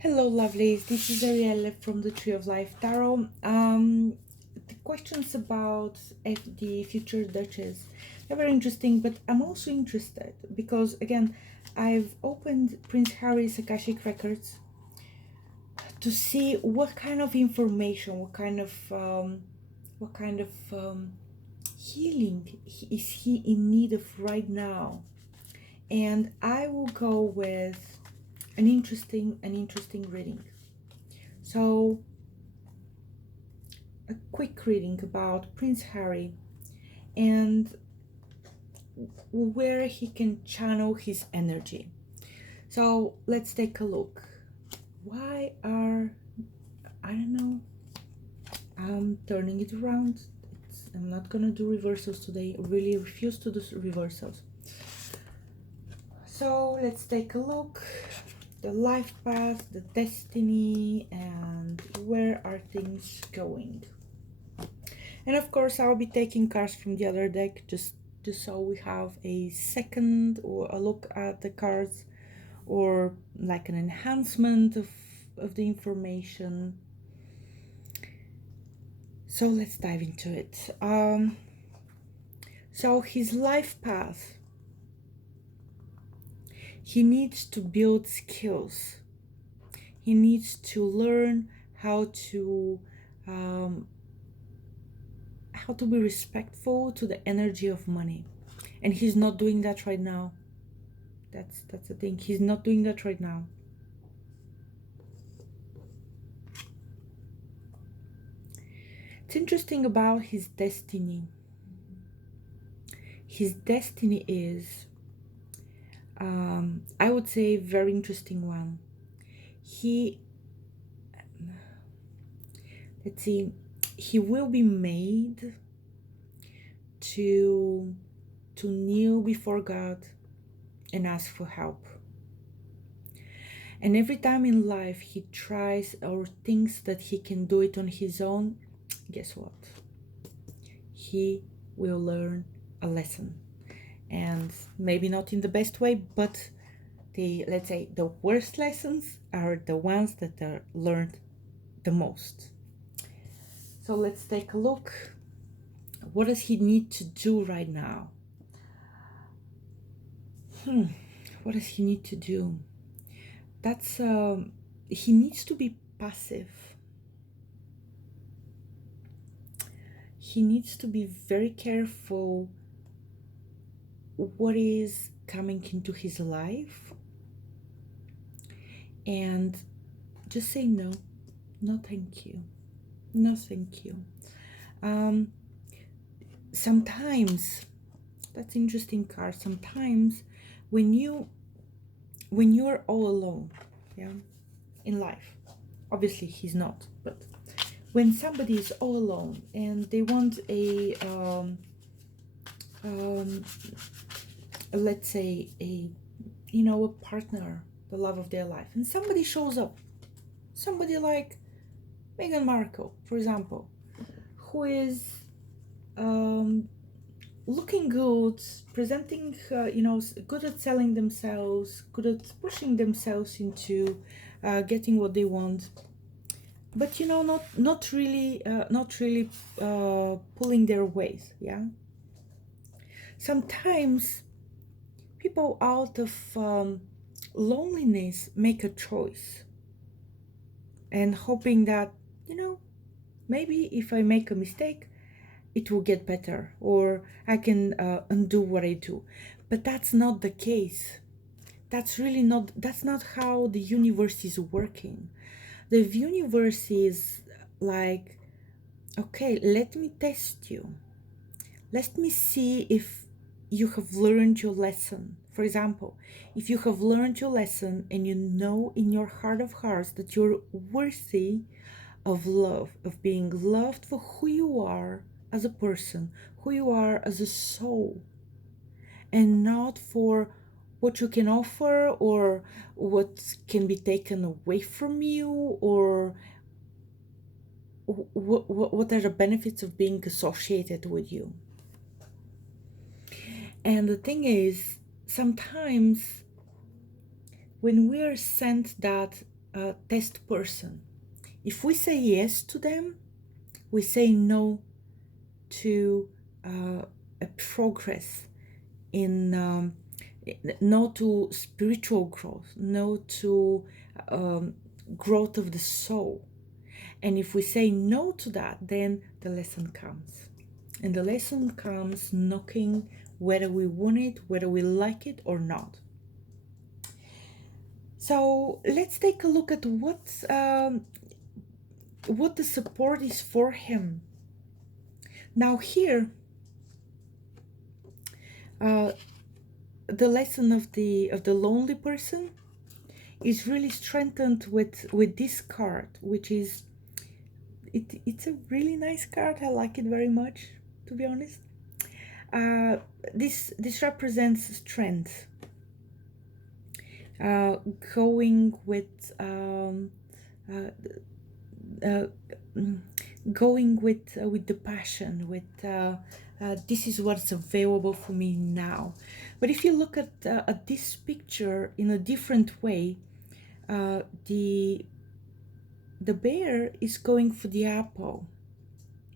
Hello, lovelies. This is Arielle from the Tree of Life Tarot. The questions about the future Duchess are very interesting, but I'm also interested because, again, I've opened Prince Harry's Akashic Records to see what kind of information, what kind of healing is he in need of right now, and I will go with an interesting reading. So, a quick reading about Prince Harry and where he can channel his energy. So, let's take a look. I don't know, I'm turning it around. I'm not gonna do reversals today. I really refuse to do reversals. So, let's take a look. The life path, the destiny, and where are things going. And of course, I'll be taking cards from the other deck just so we have a second or a look at the cards, or like an enhancement of the information. So let's dive into it. So his life path. He needs to build skills. He needs to learn um, how to be respectful to the energy of money, and he's not doing that right now. That's the thing. He's not doing that right now. It's interesting about his destiny. His destiny is, I would say, a very interesting one. He, let's see, he will be made to kneel before God and ask for help. And every time in life he tries or thinks that he can do it on his own, guess what? He will learn a lesson. And maybe not in the best way, but let's say the worst lessons are the ones that are learned the most. So let's take a look. What does he need to do right now? What does he need to do? That's he needs to be passive. He needs to be very careful what is coming into his life, and just say no. No, thank you. No, thank you. Sometimes, that's interesting card. Sometimes when you're all alone, yeah, in life, obviously he's not, but when somebody is all alone and they want let's say a partner, the love of their life, and somebody shows up, somebody like Meghan Markle, for example, who is looking good, presenting, good at selling themselves, good at pushing themselves into getting what they want, but not really pulling their weight. Yeah. Sometimes people out of loneliness make a choice and hoping that maybe if I make a mistake it will get better, or I can undo what I do. But that's not the case. That's not how the universe is working. The universe is like, okay, let me test you. Let me see if you have learned your lesson. For example, if you have learned your lesson and you know in your heart of hearts that you're worthy of love, of being loved for who you are as a person, who you are as a soul, and not for what you can offer or what can be taken away from you, or what are the benefits of being associated with you. And the thing is, sometimes when we are sent that test person. If we say yes to them, we say no to a progress in no to spiritual growth, no to growth of the soul. And if we say no to that, then the lesson comes. And the lesson comes knocking, whether we want it, whether we like it or not. So let's take a look at what the support is for him. Now here, the lesson of the lonely person is really strengthened with this card, which is it's a really nice card. I like it very much, to be honest. This represents strength, going with the passion, with this is what's available for me now. But if you look at this picture in a different way, the bear is going for the apple.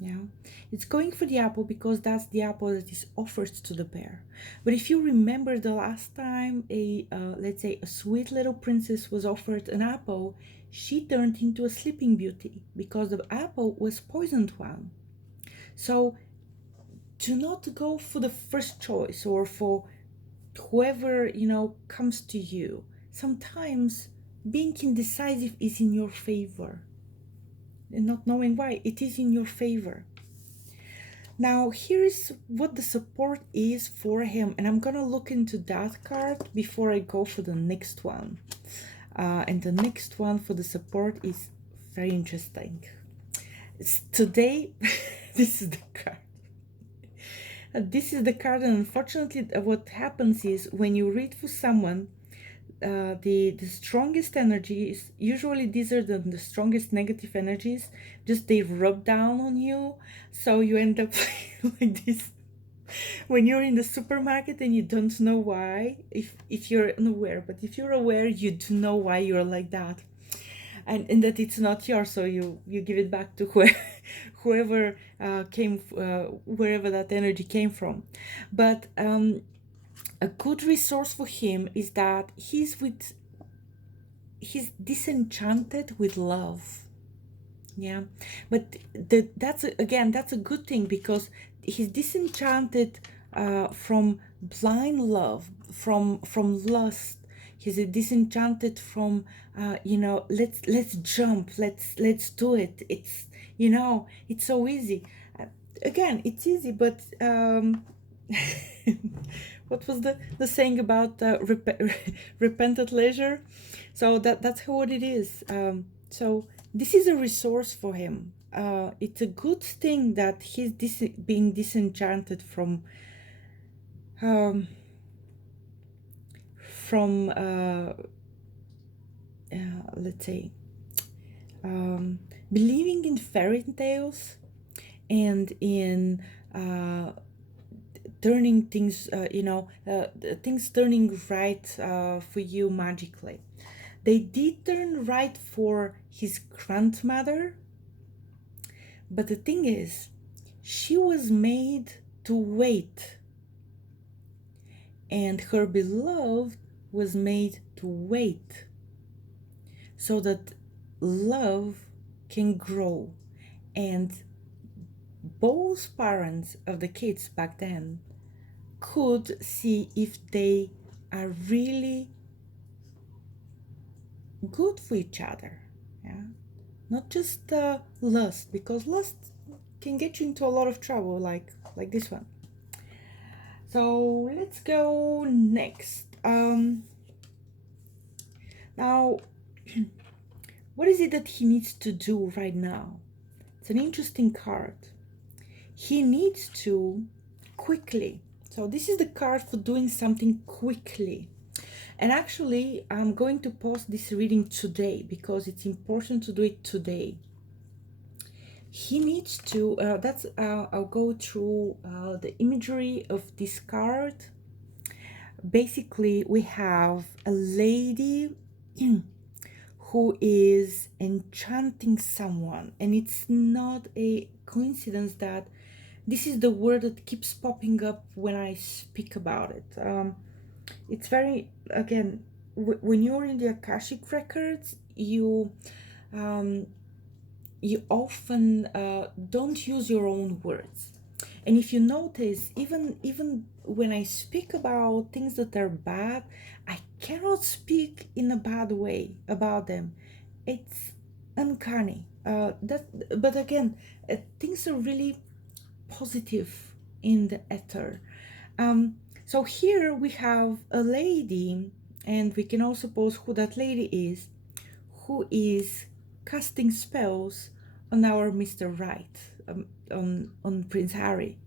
Yeah, it's going for the apple because that's the apple that is offered to the bear. But if you remember the last time let's say a sweet little princess was offered an apple, she turned into a sleeping beauty because the apple was poisoned one. So do not go for the first choice or for whoever comes to you. Sometimes being indecisive is in your favor, and not knowing why, it is in your favor. Now here is what the support is for him, and I'm gonna look into that card before I go for the next one. And the next one for the support is very interesting. Today this is the card. This is the card, and unfortunately what happens is when you read for someone, the strongest energies, usually these are the strongest negative energies, just they rub down on you, so you end up like this when you're in the supermarket and you don't know why, if you're unaware. But if you're aware, you do know why you're like that, and that it's not yours, so you give it back to whoever came, wherever that energy came from. But a good resource for him is that he's disenchanted with love. Yeah, but that's a good thing, because he's disenchanted from blind love, from lust. He's disenchanted from let's jump, let's do it. It's it's so easy. Again, it's easy, but what was the saying about repentant leisure? So that's what it is. So this is a resource for him. It's a good thing that he's being disenchanted from let's say believing in fairy tales and in turning things, things turning right for you magically. They did turn right for his grandmother, but the thing is, she was made to wait, and her beloved was made to wait, so that love can grow. And both parents of the kids back then could see if they are really good for each other. Yeah, not just lust, because lust can get you into a lot of trouble, like this one. So let's go next. Now what is it that he needs to do right now? It's an interesting card. He needs to quickly. So this is the card for doing something quickly. And actually, I'm going to post this reading today because it's important to do it today. He needs to, I'll go through the imagery of this card. Basically, we have a lady who is enchanting someone. And it's not a coincidence that this is the word that keeps popping up when I speak about it. It's very, again, when you're in the Akashic records, um, you often don't use your own words. And if you notice, even when I speak about things that are bad, I cannot speak in a bad way about them. It's uncanny. But again, things are really positive in the ether. Um, so here we have a lady, and we can also suppose who that lady is, who is casting spells on our Mr. Right, on Prince Harry.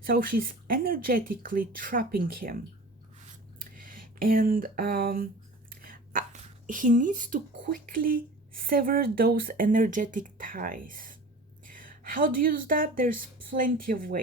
So she's energetically trapping him, and he needs to quickly sever those energetic ties. How do you use that? There's plenty of ways.